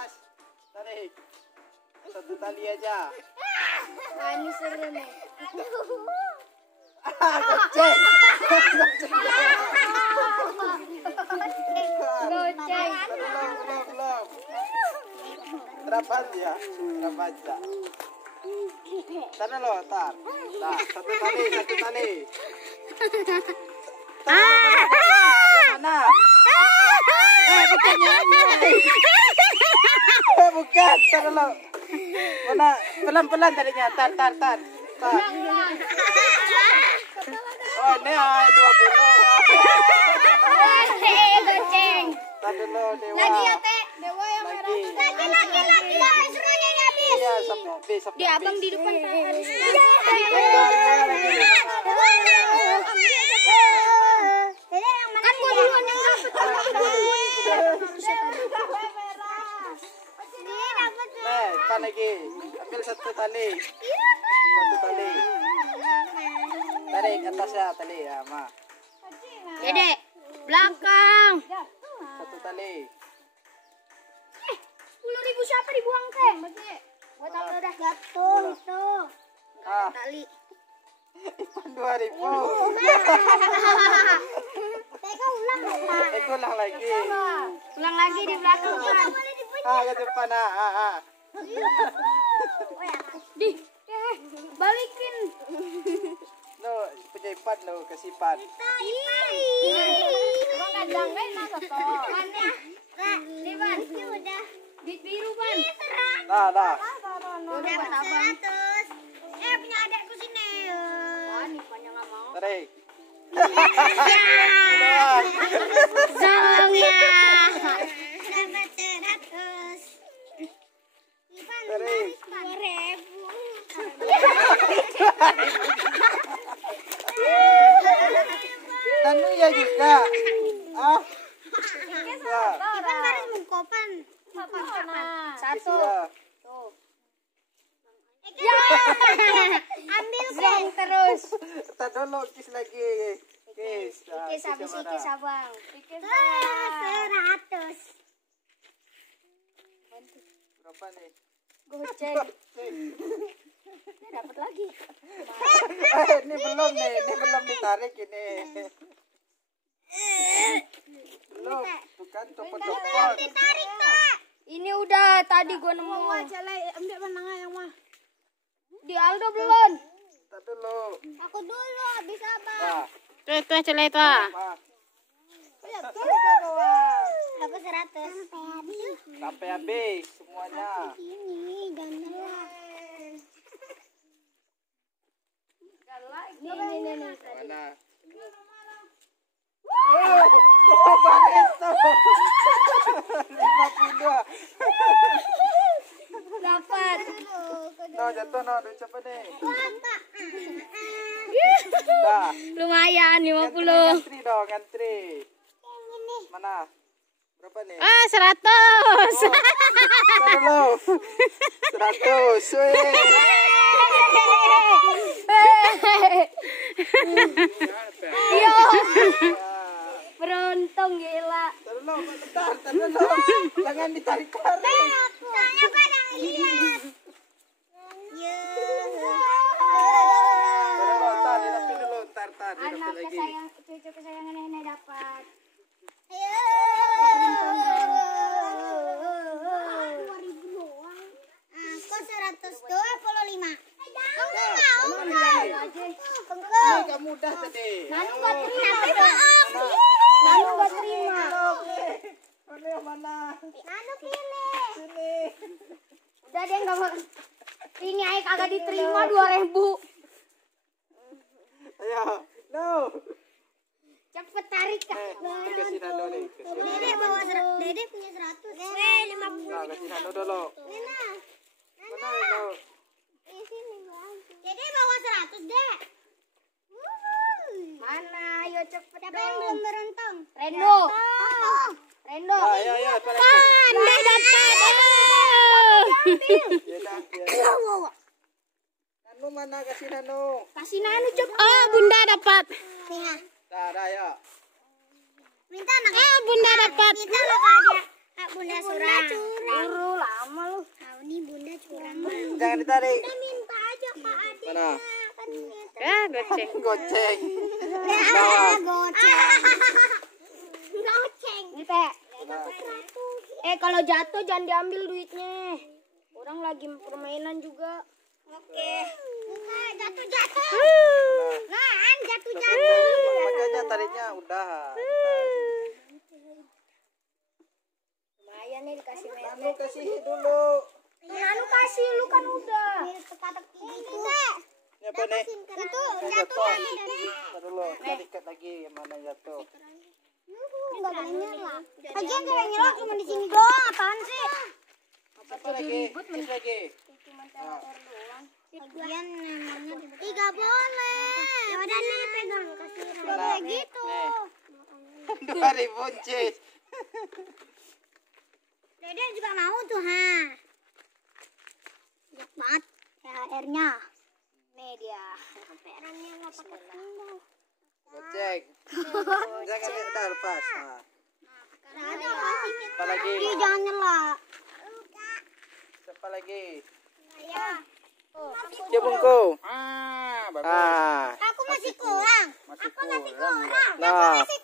atas. Tarik. Satu tali aja. Nah, ini seru nih. Goceng. Goceng. Belum. Berapa aja? Berapa aja? Sana lo, tar. Nah, satu tali. Mana? Bukan ini. Bukan, sana lo. Mana? Pelan-pelan tadinya. Tar. Oh, ini 20. Goceng. Tar dulu, Dewa. Lagi ya, Teh. Dewa yang merah. Lagi. Sampai serunya ini habis. Iya, sampai habis. Di abang di depan harus. Kan gua duluan yang Depan lagi. Ambil satu tali. Tarik atasnya tali ya, Ma. Dede, belakang. Satu tali. 10.000 siapa dibuang, Teh? Gua tahu udah jatuh itu. Tali. Ipan 2.000. Ulang lagi. Ulang lagi di belakang, kan. Ke depan. Balikin. No, punya ipan lo, kasih ipan. Emang kadang kan masa toh. Nih, Ban. Udah. Bit biru, Ban. Nah. Udah, Ban. 100. Punya adekku sini. Nih, Bannya nggak mau. Tarik. Zong ya. Dapat 100. Ipan Tarik. 2.000. Nanu ya juga. Ipan baris mengkopan. Satu. Ya. Tuh. Ya. Ambil Zong terus. Kita dulu kis lagi. Kis. Ikis habis ikis, Abang. Ikis. 100. Berapa nih? Goceng. Dapat lagi. Ini belum ditarik ini. Belum, bukan copot-copot. Ditarik, Pak. Ini udah tadi gua nemu. Ambil benangnya yang mah. Di Aldo belum. Kita dulu. Aku dulu habis Abang. Nah, Celeta. Ma. Dapat 100. Sampai habis semuanya. Ini janganlah. Nih. Mana? Oh, Bang Esto. 52. Dapat. No, jatuh no, duit siapa nih? Pak. Dah. Lumayan 50. Ngantri dong, ngantri. Yang ini. Mana? Berapa nih? 100. Dulu. 100. Wih. Yo. Beruntung gila. Dulu, bentar, dulu. Jangan ditarik-tarik. Soalnya pada lihat. Dulu, tar, dirapi dulu, tar, dirapi Anak lagi. cucu kesayangan nenek dapat. Ayo. 2.000 doang. Kok 125? Kamu mau? Ini kamu udah tadi. Nanu gak terima. Tapi bohong. Nanu gak terima. Mana yang mana? Nanu pilih. Sini. Udah dia nggak mau. Ini aja kagak diterima 2.000. Ayo, no. Cepet tarik, Kak. Ini kasih Nando nih. Kasih. Dede bawa Dede punya 100. 50. Nah, kasih Nando dulu. Nena. Mana Nando? Di sini gua. Dede bawa 100, Dek. Mana? Ayo cepet Siapa yang belum dong. beruntung? Rendo. Oh. Rendo. Ya, apa lagi? Anda dapat. Ya dah. Nanu mana kasih Nanu? Kasih Nanu cepet. Oh, Bunda dapat. Nih, Dah, ya. minta anak. Bunda dapat. Minta anak Bunda curang. Buru lama lu. Ini bunda curang. Jangan ditarik. Kita minta aja Kak Ade. Mana? Goceng. Goceng. Goceng. Nih, Teh. Kalau jatuh jangan diambil duitnya. Orang lagi permainan juga. Oke. Jatuh. Kan jatuh. Makanya tariknya udah. Lumayan nih dikasih merek. Lalu kasih dulu. Lalu kasih lu kan udah. Itu. Ini apa nih? Itu Jatuh. Ntar dulu, kita ikat lagi yang mana jatuh. enggak boleh nyala. Lagian kalau nyala cuma di sini doang, apaan sih? Apa lagi? Kis lagi. Lagian emangnya enggak boleh. Ya udah nih pegang kasih. Enggak boleh gitu. 2000 cis. Dede juga mau tuh, ha. Banyak banget THR-nya. Nih dia. THR-nya enggak pakai pindah. Goceng. Jangan kita lepas. Nah. Ada kasih. Apa lagi? Ih, jangan nyala. Siapa lagi? Ya. Cebungku. Bagus. Ah. Aku masih kurang. Masih Aku masih kurang. kurang. Nah. Masih